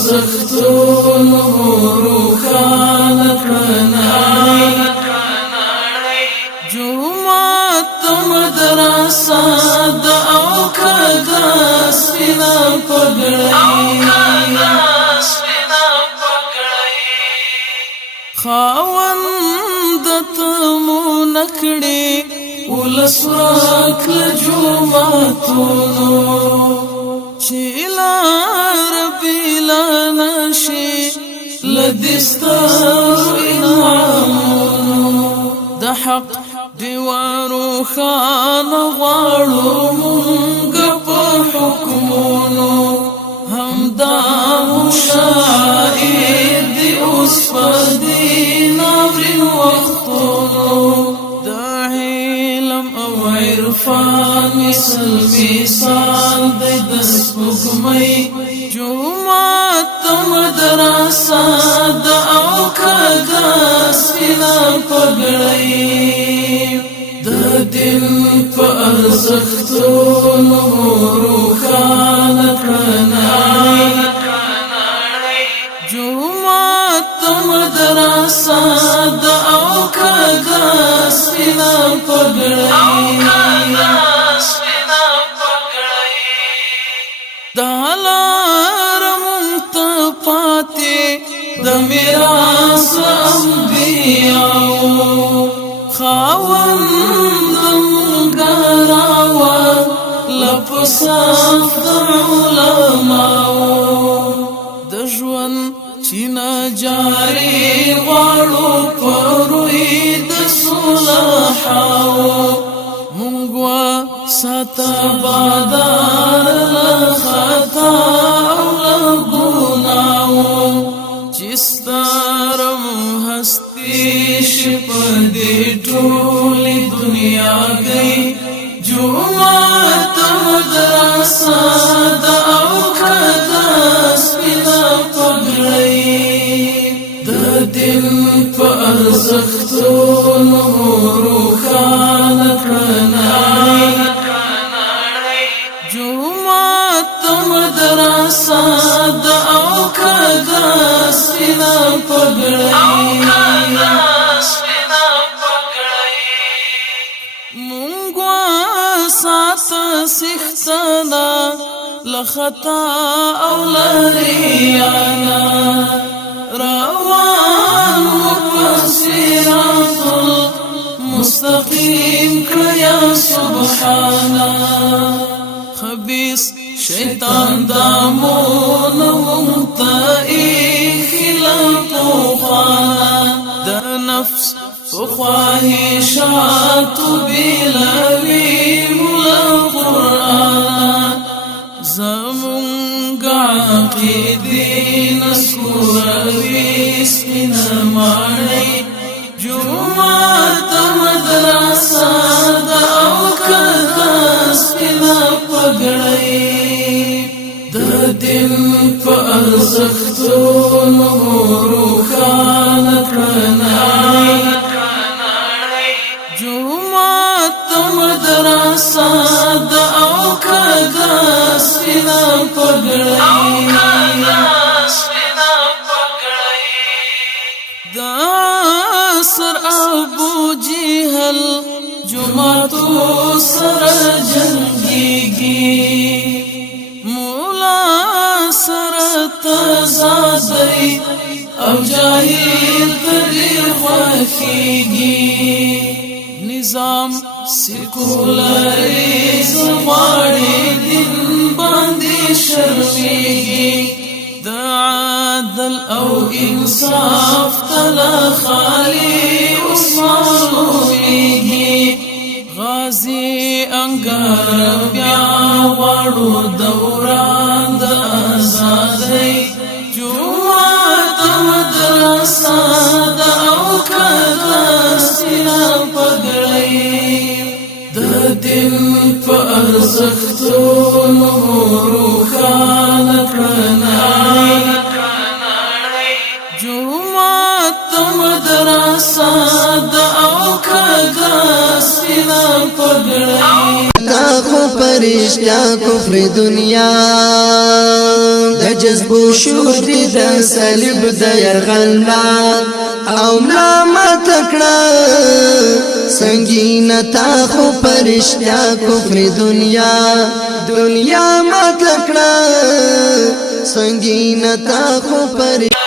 ارزښتونو روښانه کړنړۍ جومات مدرسه د اوکاګه سپینه پګړۍ خاوند تمو نکړي ولس ورکړه جوماتونو چې لار بېله نشي له دې سترو انعامونو د حق ډېوه روښانه غواړو مونږ په حکمونو همدا مو شاعر دي اوس په دې ناورین وختونو د علم او عرفان مثال دی د سپوږمۍ جومات مدرسه د اوکاګه سپینه پګړۍ د دین په ارزښتونو روښانه کړنړۍ جومات مدرسه د اوکاګه سپینه پګړۍ دا لار مونږ ته پاتې د میراث انبیاو خاوند مونږ راوړله په صف د علماو د ژوند چینه جاري غواړو په روی د صلحاو مونږ ساته بادار له خطا او له ګناو چې سترم هستي شي په دې ټولې دنیا کې جومات مدرسه د اوکاګه سپینه پګړۍ د دین په ارزښتونو روښانه کړنړۍ جومات مدرسه د اوکاګه سپینه پګړۍ مونږ ساته سختنا له خطا او له ریانا روان په صراط المستقیم کړه یا سبحانا خبيث شیطان دامونه مونږ ته خلاف خوانا د نفس خواهشات بلوي مولا قرآن زمونږ عقیدې نسکوروي سپینه ماڼۍ جومات مدرسه د اوکاګه سپینه پګړۍ د دین په ارزښتونو روښانه کړنړۍ جومات مدرسه د اوکاګه سپینه پګړۍ د سر ابو جهل جوماتو سره جنګيږي مولا سره تزادی او جاهل تر خوښيږي نظام سیکولریزم غواړي دین باندې شرمېږي د عدل او انصاف تله خالي اوس معلومېږي غازي انګار بیا غواړو دوران د ازادۍ جومات مدرسه د اوکاګه سپینه پګړۍ د دین په ارزښتونو روښانه کړنړۍ جومات مدرسه د اوکاګه سپینه پګړۍ تا خو پرشتیا کفر دنیا د جذب شور دی د صلیب د يرغل مات او ملامت کړه سنگین تا خو پرشتیا کفر دنیا مات کړه سنگین تا خو پر